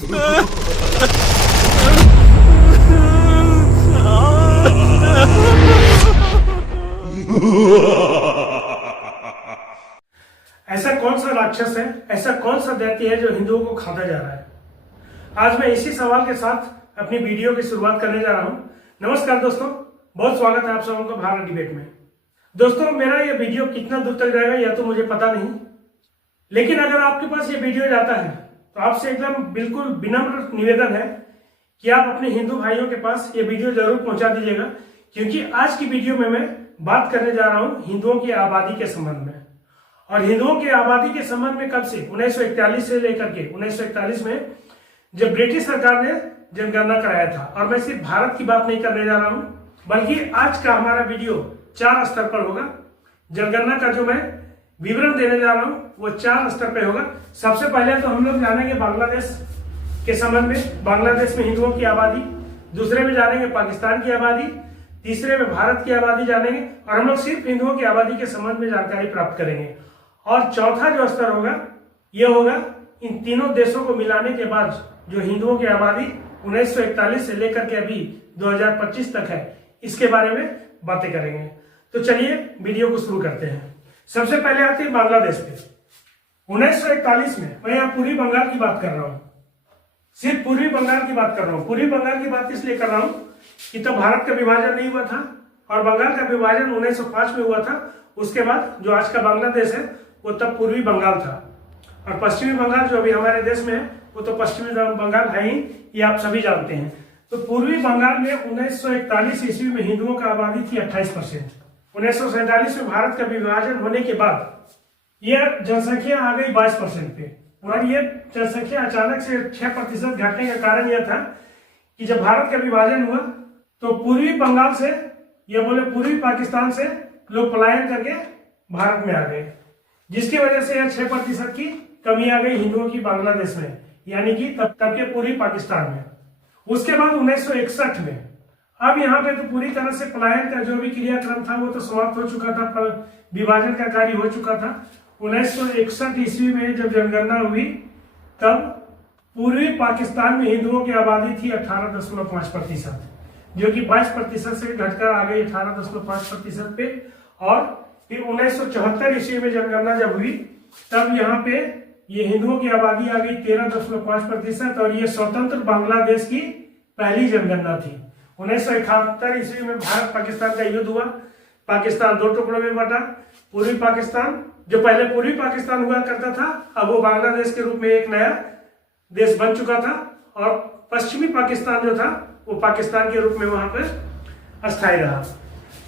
ऐसा कौन सा राक्षस है, ऐसा कौन सा दैत्य है जो हिंदुओं को खाता जा रहा है? आज मैं इसी सवाल के साथ अपनी वीडियो की शुरुआत करने जा रहा हूं। नमस्कार दोस्तों, बहुत स्वागत है आप सबों का भारत डिबेट में। दोस्तों, मेरा ये वीडियो कितना दूर तक जाएगा यह तो मुझे पता नहीं, लेकिन अगर आपके पास ये वीडियो जाता है तो आपसे एकदम बिल्कुल विनम्र निवेदन है कि आप अपने हिंदू भाइयों के पास ये वीडियो जरूर पहुंचा दीजिएगा, क्योंकि आज की वीडियो में मैं बात करने जा रहा हूं हिंदुओं की आबादी के संबंध में। और हिंदुओं की आबादी के संबंध में कब से, 1941 से लेकर के 1941 में जब ब्रिटिश सरकार ने जनगणना कराया था। और मैं सिर्फ भारत की बात नहीं करने जा रहा हूं, बल्कि आज का हमारा वीडियो 4 स्तर पर होगा। जनगणना का जो मैं विवरण देने जा रहा हूं वो 4 स्तर पर होगा। सबसे पहले तो हम लोग जानेंगे बांग्लादेश के संबंध में, बांग्लादेश में हिंदुओं की आबादी। दूसरे में जानेंगे पाकिस्तान की आबादी। तीसरे में भारत की आबादी जानेंगे, और हम लोग सिर्फ हिंदुओं की आबादी के संबंध में जानकारी प्राप्त करेंगे। और चौथा जो स्तर होगा यह होगा इन तीनों देशों को मिलाने के बाद जो हिंदुओं की आबादी 1941 से लेकर के अभी 2025 तक है, इसके बारे में बातें करेंगे। तो चलिए वीडियो को शुरू करते हैं। सबसे पहले आते हैं बांग्लादेश पे। 1941 में, मैं यहाँ पूर्वी बंगाल की बात कर रहा हूँ, सिर्फ पूर्वी बंगाल की बात कर रहा हूँ। पूर्वी बंगाल की बात इसलिए कर रहा हूँ कि तब भारत का विभाजन नहीं हुआ था, और बंगाल का विभाजन 1905 में हुआ था। उसके बाद जो आज का बांग्लादेश है वो तब पूर्वी बंगाल था, और पश्चिमी बंगाल जो अभी हमारे देश में है वो तो पश्चिमी बंगाल है ही, ये आप सभी जानते हैं। तो पूर्वी बंगाल में 1941 ईस्वी में हिंदुओं की आबादी थी 28%। 1947 में भारत का विभाजन होने के बाद यह जनसंख्या आ गई 22% पे, और ये जनसंख्या अचानक से 6% घटने का कारण यह था कि जब भारत का विभाजन हुआ तो पूर्वी बंगाल से, या बोले पूर्वी पाकिस्तान से लोग पलायन करके भारत में आ गए, जिसकी वजह से यह 6% की कमी आ गई हिंदुओं की बांग्लादेश में, यानी कि तब के पूर्वी पाकिस्तान में। उसके बाद 1961 में, अब यहाँ पे तो पूरी तरह से पलायन का जो भी क्रियाक्रम था वो तो समाप्त हो चुका था, विभाजन का कार्य हो चुका था। 1961 ईस्वी में जब जनगणना हुई तब पूर्वी पाकिस्तान में हिंदुओं की आबादी थी 18.5%, जो कि 22% से घटकर आ गई 18.5% पे। और फिर 1974 ईस्वी में जनगणना जब हुई तब यहाँ पे ये हिंदुओं की आबादी आ गई 13.5%, और ये स्वतंत्र बांग्लादेश की पहली जनगणना थी। 1971 ईस्वी में भारत पाकिस्तान का युद्ध हुआ, पाकिस्तान 2 टुकड़ों में बटा। पूर्वी पाकिस्तान, जो पहले पूर्वी पाकिस्तान हुआ करता था, अब वो बांग्लादेश के रूप में एक नया देश बन चुका था, और पश्चिमी पाकिस्तान जो था वो पाकिस्तान के रूप में वहां पर अस्थायी रहा।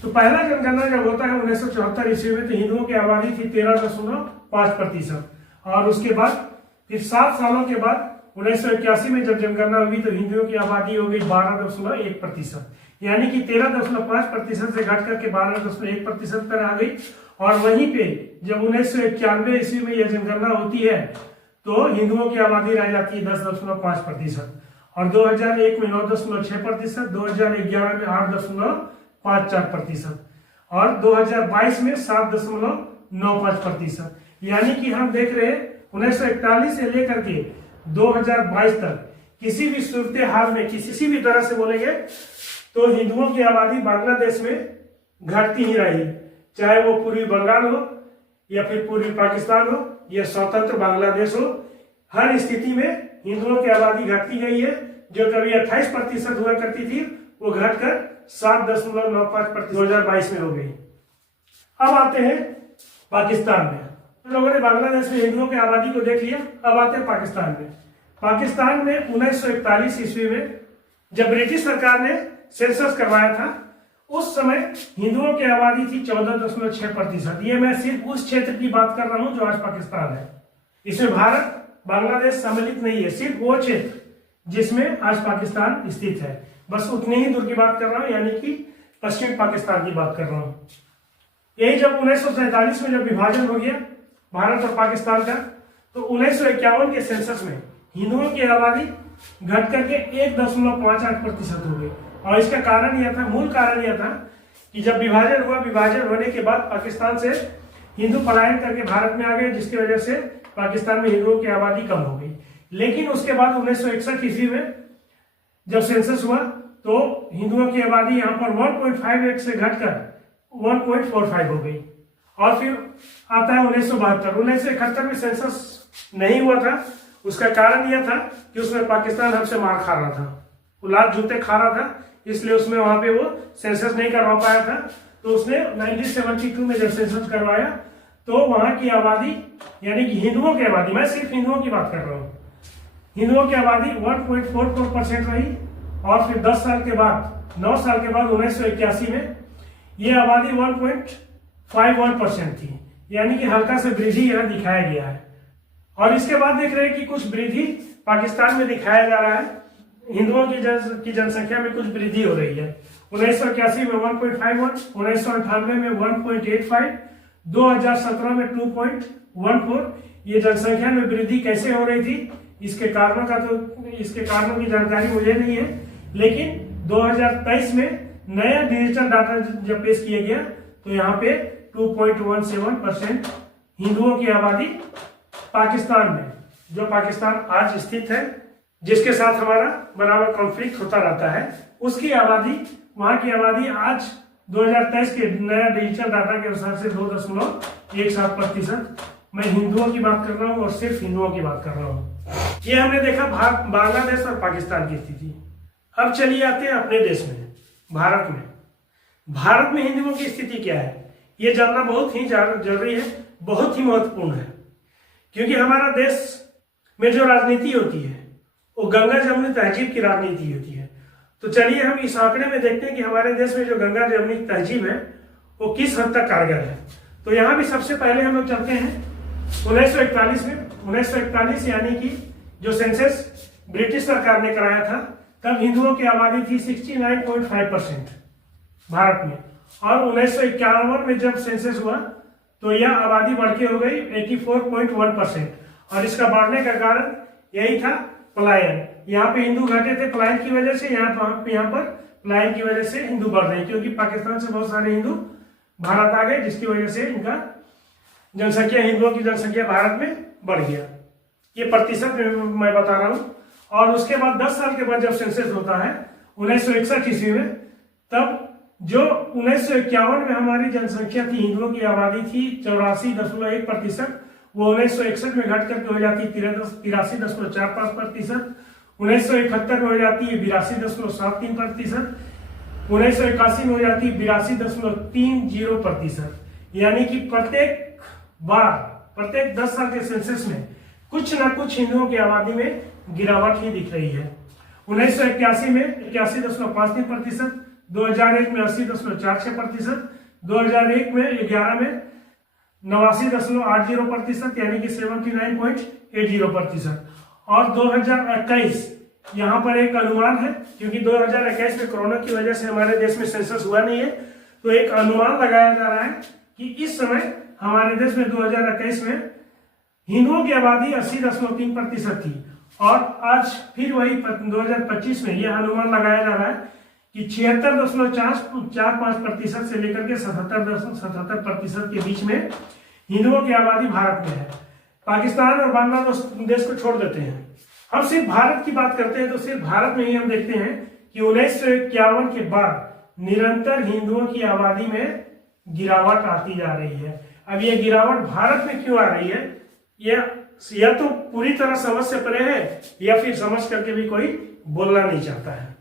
तो पहला जनगणना जब होता है 1974 ईस्वी में, तो हिंदुओं की आबादी थी 13.5%, और उसके बाद फिर 7 सालों के बाद 1981 में जब जनगणना हुई तो हिंदुओं की आबादी हो गई 12.1%, यानी कि 13.5% से घट करके 12.1% पर आ गई। और वहीं पे जब 1991 ईस्वी में यह जनगणना होती है तो हिंदुओं की आबादी रह जाती है 10.5%, और 2001 में 9.6%, 2011 में 8.54%, और 2022 में 7.95%। यानी कि हम देख रहे हैं 1941 से लेकर के 2022 तक किसी भी सूरत हाल में, किसी भी तरह से बोलेंगे तो हिंदुओं की आबादी बांग्लादेश में घटती ही रही, चाहे वो पूर्वी बंगाल हो या फिर पूर्वी पाकिस्तान हो या स्वतंत्र बांग्लादेश हो। हर स्थिति में हिंदुओं की आबादी घटती गई है। जो कभी 28% हुआ करती थी वो घटकर 7.95% 2022 में हो गई। अब आते हैं पाकिस्तान में। लोगों ने बांग्लादेश में हिंदुओं की आबादी को देख लिया, अब आते हैं पाकिस्तान में। पाकिस्तान में 1941 ईस्वी में जब ब्रिटिश सरकार ने सेंसस करवाया था, उस समय हिंदुओं की आबादी थी 14.6%। ये मैं सिर्फ उस क्षेत्र की बात कर रहा हूं जो आज पाकिस्तान है। इसमें भारत बांग्लादेश सम्मिलित नहीं है, सिर्फ वो क्षेत्र जिसमें आज पाकिस्तान स्थित है, बस उतने ही दूर की बात कर रहा हूं, यानी कि पश्चिमी पाकिस्तान की बात कर रहा हूं। यही जब 1947 में जब विभाजन हो गया भारत और पाकिस्तान का, तो 1951 के सेंसस में हिंदुओं की आबादी घट करके 1.58% हो गई। और इसका कारण यह था, मूल कारण यह था कि जब विभाजन हुआ, विभाजन होने के बाद पाकिस्तान से हिंदू पलायन करके भारत में आ गए, जिसकी वजह से पाकिस्तान में हिंदुओं की आबादी कम हो गई। लेकिन उसके बाद 1961 ईस्वी में जब सेंसस हुआ तो हिंदुओं की आबादी यहाँ पर 1.58 से घटकर 1.45 हो गई। और फिर आता है 1971 में सेंसस नहीं हुआ था। उसका कारण यह था कि उसमें पाकिस्तान हमसे मार खा रहा था, वो लात जूते खा रहा था, इसलिए उसमें वहां पे वो सेंसस नहीं करवा पाया था। तो उसने 1972 में जब सेंसस करवाया तो वहां की आबादी यानी कि हिंदुओं की आबादी, मैं सिर्फ हिंदुओं की बात कर रहा हूँ, हिंदुओं की आबादी 1.44% रही। और फिर 10 साल के बाद 9 साल के बाद 1981 में ये आबादी 1.51% थी, यानी कि हल्का से वृद्धि यहाँ दिखाया गया है। और इसके बाद देख रहे हैं कि कुछ वृद्धि पाकिस्तान में दिखाया जा रहा है, हिंदुओं की जनसंख्या में कुछ वृद्धि हो रही है। 1981 में 1.51, 1998 में 1.85, 2017 में 2.14। ये जनसंख्या में वृद्धि कैसे हो रही थी इसके कारणों की जानकारी मुझे नहीं है, लेकिन 2023 में नया डिजिटल डाटा जब पेश किया गया तो यहाँ पे 2.17% हिंदुओं की आबादी पाकिस्तान में, जो पाकिस्तान आज स्थित है, जिसके साथ हमारा बराबर कॉन्फ्लिक्ट होता रहता है, उसकी आबादी, वहां की आबादी आज 2023 के नया डिजिटल डाटा के अनुसार से 2.17%। मैं हिंदुओं की बात कर रहा हूँ और सिर्फ हिंदुओं की बात कर रहा हूँ। ये हमने देखा बांग्लादेश और पाकिस्तान की स्थिति। अब चलिए आते हैं अपने देश में, भारत में। भारत में हिंदुओं की स्थिति क्या है ये जानना बहुत ही जरूरी है, बहुत ही महत्वपूर्ण है, क्योंकि हमारा देश में जो राजनीति होती है वो गंगा जमुनी तहजीब की राजनीति होती है। तो चलिए हम इस आंकड़े में देखते हैं कि हमारे देश में जो गंगा जमुनी तहजीब है वो किस हद तक कारगर है। तो यहाँ भी सबसे पहले हम लोग चलते हैं 1941 में। 1941 यानी कि जो सेंसस ब्रिटिश सरकार ने कराया था, तब हिंदुओं की आबादी थी 69.5% भारत में। और 1951 में जब सेंसस हुआ तो यह आबादी बढ़ के हो गई 84.1%। और इसका बढ़ने का कारण यही था पलायन। यहाँ पे हिंदू घटे थे पलायन की वजह से, यहाँ पर पलायन की वजह से हिंदू बढ़ रहे हैं, क्योंकि पाकिस्तान से बहुत सारे हिंदू भारत आ गए, जिसकी वजह से इनका जनसंख्या, हिंदुओं की जनसंख्या भारत में बढ़ गया। ये प्रतिशत मैं बता रहा हूँ। और उसके बाद 10 साल के बाद जब सेंसस होता है 1961 ईस्वी में, तब जो 1951 में हमारी जनसंख्या थी, हिंदुओं की आबादी थी 84.1%, वो 1961 में घट करके हो जाती है 83.45%। 1971 में हो जाती है 82.73%। 1981 में हो जाती है 82.30%। यानी कि प्रत्येक 10 साल के सेंसस में कुछ ना कुछ हिंदुओं की आबादी में गिरावट ही दिख रही है। 1981 में 81.53%, 2001 में 80.46%, 2001 में 11 में 89.80%, यानी कि 79.80%। और 2021 यहाँ पर एक अनुमान है, क्योंकि 2021 में कोरोना की वजह से हमारे देश में सेंसस हुआ नहीं है, तो एक अनुमान लगाया जा रहा है कि इस समय हमारे देश में 2021 में हिंदुओं की आबादी 80.3% थी। और आज फिर वही 2025 में यह अनुमान लगाया जा रहा है कि 76.45% से लेकर के 77% के बीच में हिंदुओं की आबादी भारत में है। पाकिस्तान और बांग्लादेश को छोड़ देते हैं, हम सिर्फ भारत की बात करते हैं, तो सिर्फ भारत में ही हम देखते हैं कि 1951 के बाद निरंतर हिंदुओं की आबादी में गिरावट आती जा रही है। अब यह गिरावट भारत में क्यों आ रही है, यह तो पूरी तरह समझ से परे है, या फिर समझ करके भी कोई बोलना नहीं चाहता है।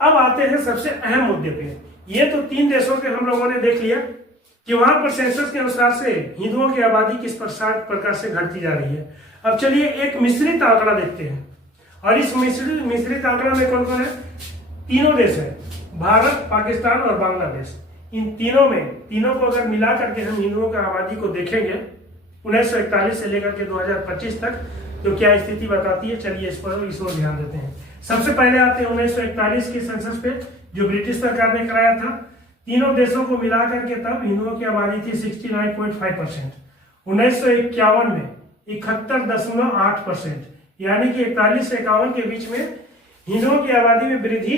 अब आते हैं सबसे अहम मुद्दे पे। ये तो 3 देशों के हम लोगों ने देख लिया कि वहां पर सेंसस के अनुसार से हिंदुओं की आबादी किस प्रकार से घटती जा रही है। अब चलिए एक मिश्रित आंकड़ा देखते हैं, और इस मिश्रित आंकड़ा में कौन कौन है? तीनों देश है, भारत, पाकिस्तान और बांग्लादेश। इन तीनों को अगर मिला करके हम हिंदुओं की आबादी को देखेंगे 1941 से लेकर के 2025 तक, तो क्या स्थिति बताती है, चलिए इस ओर ध्यान देते हैं। सबसे पहले आते हैं 1941 की सेंसस पे, जो ब्रिटिश सरकार ने कराया था। तीनों देशों को मिला करके तब हिंदुओं की आबादी थी 69.5%। 1951 में 71.8%, यानी कि 41 से 51 के बीच में हिंदुओं की आबादी में वृद्धि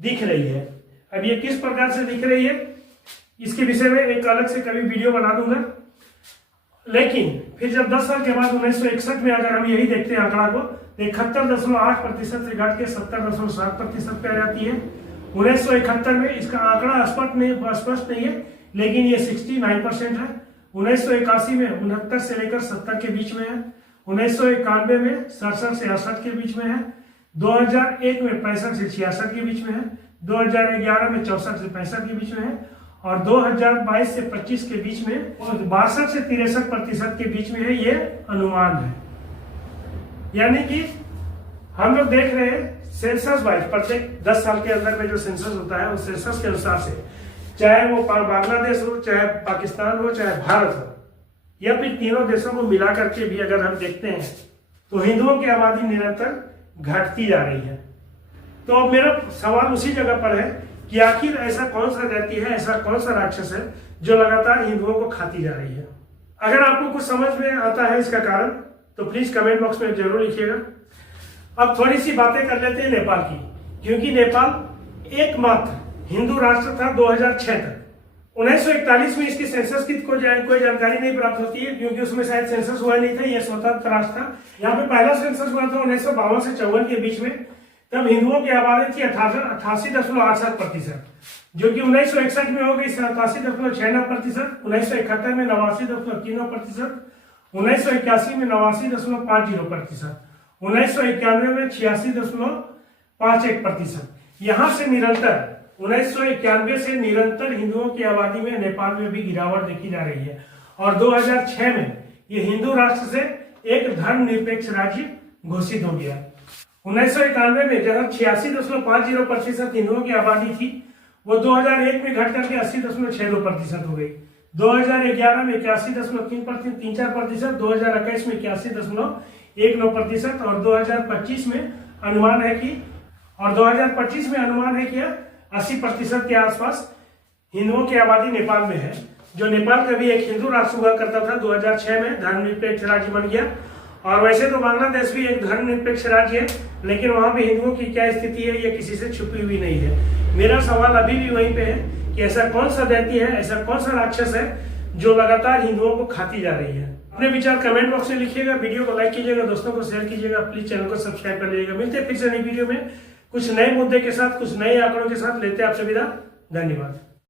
दिख रही है। अब ये किस प्रकार से दिख रही है, इसके विषय में एक अलग से कभी वीडियो बना दूंगा। लेकिन फिर जब 10 साल के बाद 1961 में अगर हम यही देखते हैं आंकड़ा को, 71.8% से घट के 70.7% पे आ जाती है। 1971 में इसका आंकड़ा स्पष्ट नहीं है, लेकिन ये 69% है। 1981 में 69 से लेकर 70 के बीच में है। 1991 में 67 से 68 के बीच में है। 2001 में 65 से 66 के बीच में है। 2011 में 64 से 65 के बीच में है और 2022 से 25 के बीच में 62 से 63% के बीच में है। ये अनुमान है, यानी कि हम लोग देख रहे हैं सेंसस वाइज प्रत्येक 10 साल के अंदर में जो सेंसस होता है उस सेंसस के अनुसार से, चाहे वो बांग्लादेश हो, चाहे पाकिस्तान हो, चाहे भारत हो, या फिर तीनों देशों को मिला करके भी अगर हम देखते हैं तो हिंदुओं की आबादी निरंतर घटती जा रही है। तो अब मेरा सवाल उसी जगह पर है कि आखिर ऐसा कौन सा जाति है, ऐसा कौन सा राक्षस है जो लगातार हिंदुओं को खाती जा रही है। अगर आपको कुछ समझ में आता है इसका कारण तो प्लीज कमेंट बॉक्स में जरूर लिखिएगा। अब थोड़ी सी बातें कर लेते हैं नेपाल की, क्योंकि नेपाल एकमात्र हिंदू राष्ट्र था 2006 तक। 1941 में इसकी सेंसस की कोई जानकारी नहीं प्राप्त होती है, क्योंकि उसमें शायद सेंसस हुआ नहीं था, यह स्वतंत्र राष्ट्र था। यहाँ पे पहला सेंसस हुआ था 1952 से 54 के बीच में, तब हिंदुओं की आबादी थी 88.87%, जो कि 1961 में हो गई 87.69%, 1971 में 89.39%, 1981 में 89.50%, 1991 में 86.51%। यहाँ से निरंतर 1991 से निरंतर हिंदुओं की आबादी में नेपाल में भी गिरावट देखी जा रही है और 2006 में ये हिंदू राष्ट्र से एक धर्मनिरपेक्ष राज्य घोषित हो गया। 1991 में जहां 86.50% हिंदुओं की आबादी थी, वो 2001 में घट करके 80.62% हो गई। 2011 में 81.34%, 2021 में 81.19% और 2025 में अनुमान है कि 80% के आसपास हिंदुओं की आबादी नेपाल में है। जो नेपाल का भी एक हिंदू राष्ट्र हुआ करता था, 2006 में धर्मनिरपेक्ष राज्य बन गया। और वैसे तो बांग्लादेश भी एक धर्मनिरपेक्ष राज्य है, लेकिन वहां पे हिंदुओं की क्या स्थिति है ये किसी से छुपी हुई नहीं है। मेरा सवाल अभी भी वहीं पे है कि ऐसा कौन सा दैत्य है, ऐसा कौन सा राक्षस है जो लगातार हिंदुओं को खाती जा रही है। अपने विचार कमेंट बॉक्स में लिखिएगा, वीडियो को लाइक कीजिएगा, दोस्तों को शेयर कीजिएगा, प्लीज चैनल को सब्सक्राइब कर लीजिएगा। मिलते हैं फिर से नई वीडियो में कुछ नए मुद्दे के साथ, कुछ नए आंकड़ों के साथ। लेते हैं आपसे विदा। धन्यवाद।